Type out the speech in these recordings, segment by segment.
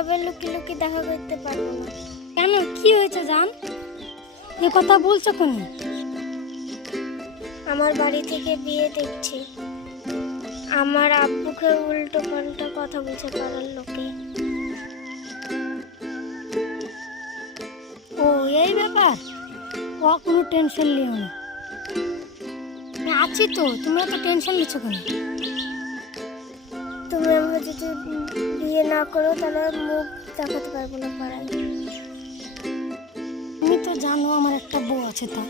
হবে, লুকিয়ে লুকিয়ে দেখা করতে পারবো না। কেন, কি হয়েছে জান? এ কথা বলছো কেন? আমার বাড়ি থেকে বিয়ে দেখছি। আমার আব্বুকে উল্টো পাল্টা কথা বলছে পাড়ার লোকে। ও এই ব্যাপার, ও কোনো টেনশন নিও না, আমি আছি তো। তুমি এত টেনশন নিচ্ছ কেন? তুমি আমাকে যদি বিয়ে না করো তাহলে মুখ দেখাতে পারবো না পাড়ায়। তুমি তো জানো আমার একটা বউ আছে। তা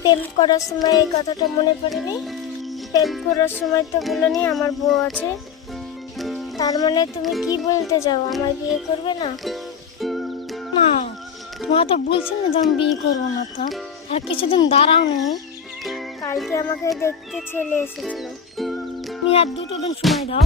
প্রেম করার সময় এই কথাটা মনে পড়েনি? প্রেম করার সময় তো বলনি আমার বউ আছে। তার মানে তুমি কি বলতে চাও, আমার বিয়ে করবে না? না, তোমার তো বলছি না যে আমি বিয়ে করবো না। তা আর কিছুদিন দাঁড়াও নি। কালকে আমাকে দেখতে ছেলে এসেছিল। তুমি আর 2 দিন সময় দাও।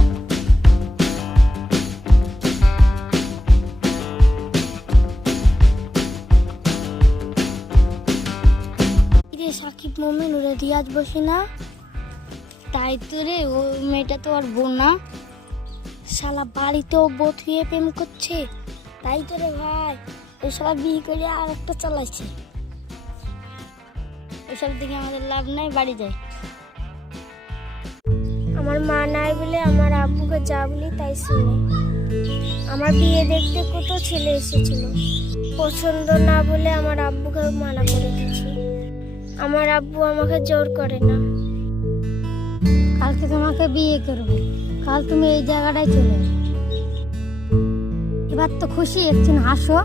রে সাকিব মোমেন, ওরে রিয়াজ বসে না? তাই তো রে, ও মেয়েটা তো আর বোন না। শালা বাড়িতেও বউ থুয়ে প্রেম করছে। তাই তো রে ভাই, ওই সব বিয়ে করে আর একটা চালাইছে। ওইসব দিকে আমাদের লাভ নাই, বাড়ি যাই। আমার মা নাই বলে আমার আব্বুকে যা বলি তাই শুনে। আমার বিয়ে দেখতে কত ছেলে এসেছিল, পছন্দ না বলে আমার আব্বুকে মানা করে দিয়েছি। আমার আব্বু আমাকে জোর করে না। কালকে তোমাকে বিয়ে করবো, কাল তুমি এই জায়গাটায় চলে যাবে। এবার তো খুশি, একদিন হাসো।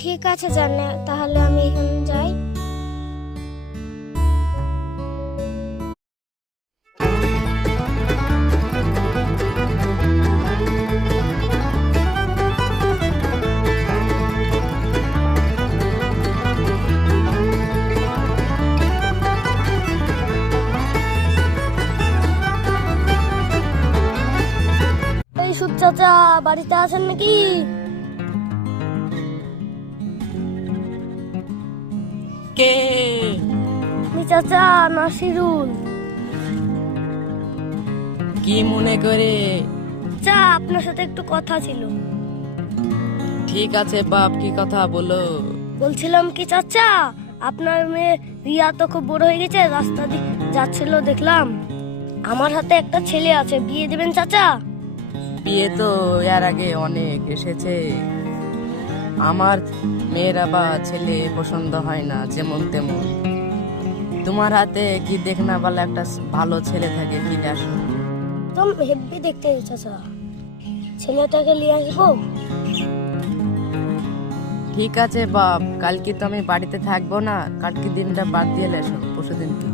ঠিক আছে জানে, তাহলে আমি এখন যাই। এই সুদ চাচা বাড়িতে আছেন নাকি? কে? আমি চাচা, নাসিরুল। কি মনে করে? চা, আপনার সাথে একটু কথা ছিল। ঠিক আছে বাপ, কি কথা বলো? বলছিলাম কি চাচা, আপনার মেয়ে রিয়া তো খুব বড় হয়ে গেছে, রাস্তা দিয়ে যাচ্ছিল দেখলাম। আমার হাতে একটা ছেলে আছে, বিয়ে দেবেন চাচা? বিয়ে তো এর আগে অনেক এসেছে। আমার মেয়েরা বা ছেলে পছন্দ হয় না যেমন তেমন। তোমার হাতে কি দেখনা বলে একটা ভালো ছেলে থাকে, কি আসো। একদম হেব্বি দেখতে চাচা, ছেলেটাকে নিয়ে আসবো। ঠিক আছে বাপ, কালকে তো আমি বাড়িতে থাকবো না, কালকে দিনটা বাদ দিয়ে এসো, পরশু দিনকে।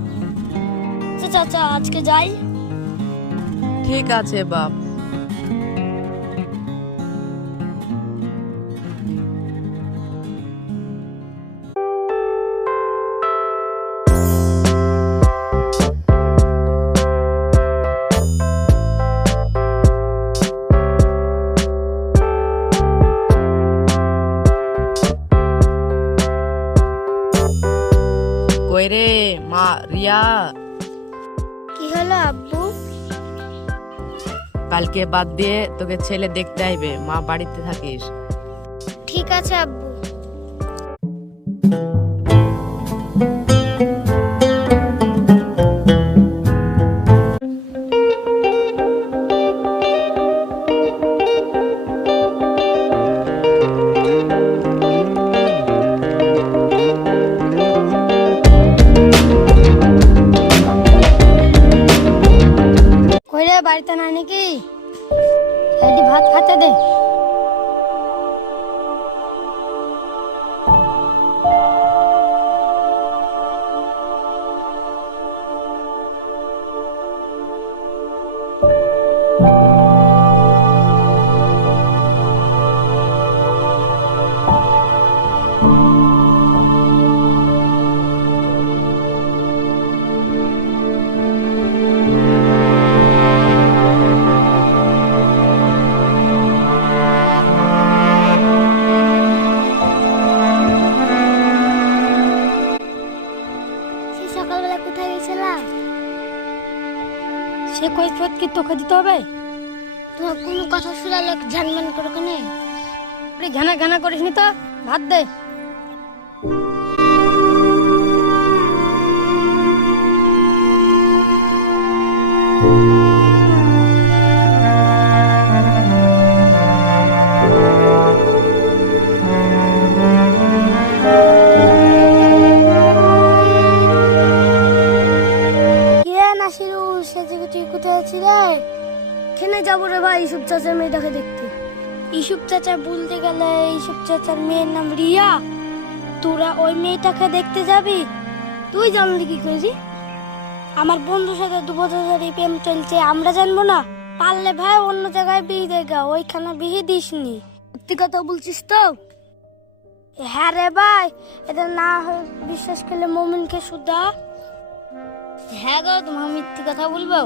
আচ্ছা চাচা, আজকে যাই। ঠিক আছে বাপ। কই রে মা রিয়া? কি হলো আব্বু? কালকে বাদ দিয়ে তোকে ছেলে দেখতে আইবে, মা বাড়িতে থাকিস। ঠিক আছে আব্বু। কই রে, বাড়িতে নাই নাকি? একটু ভাত খাতে দে। সে কৈফিয়ত কি তোকে দিতে হবে? তোমার কোনো কথা শুনালে ঝানমান করো কেন? তুই ঘানা ঘানা করিস নি তো, ভাত দে। কিরে নাসিরুল, সেদিকে তুই কোথায় আছিস রে? কেনে যাবো রে ভাই ইসুফ চাচার মেয়েটাকে দেখতে? ইসুফ চাচা বলতে গেলে ইসুফ চাচার মেয়ের নাম রিয়া। তোরা ওই মেয়েটাকে দেখতে যাবি? তুই জানলি কি করেছি? আমার বন্ধুর সাথে 2 বছর ধরে প্রেম চলছে, আমরা জানবো না? পারলে ভাই অন্য জায়গায় বিয়ে দেখা, ওইখানে বিয়ে দিসনি। সত্যি কথা বলছিস তো? হ্যাঁ রে ভাই, এটা না হয় বিশ্বাস করলে মমিনকে সুদা। হ্যাঁ গো, তোমার মিথ্যে কথা বলবো?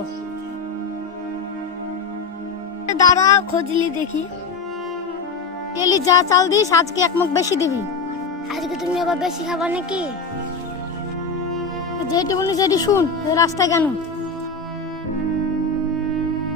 দাঁড়া খোঁজলি দেখি। তেলি যা চাল দিস আজকে 1 মুখ বেশি দিবি। আজকে তুমি আবার বেশি খাবা নাকি? যেটুকুনি সেটি শুন, রাস্তায় কেন?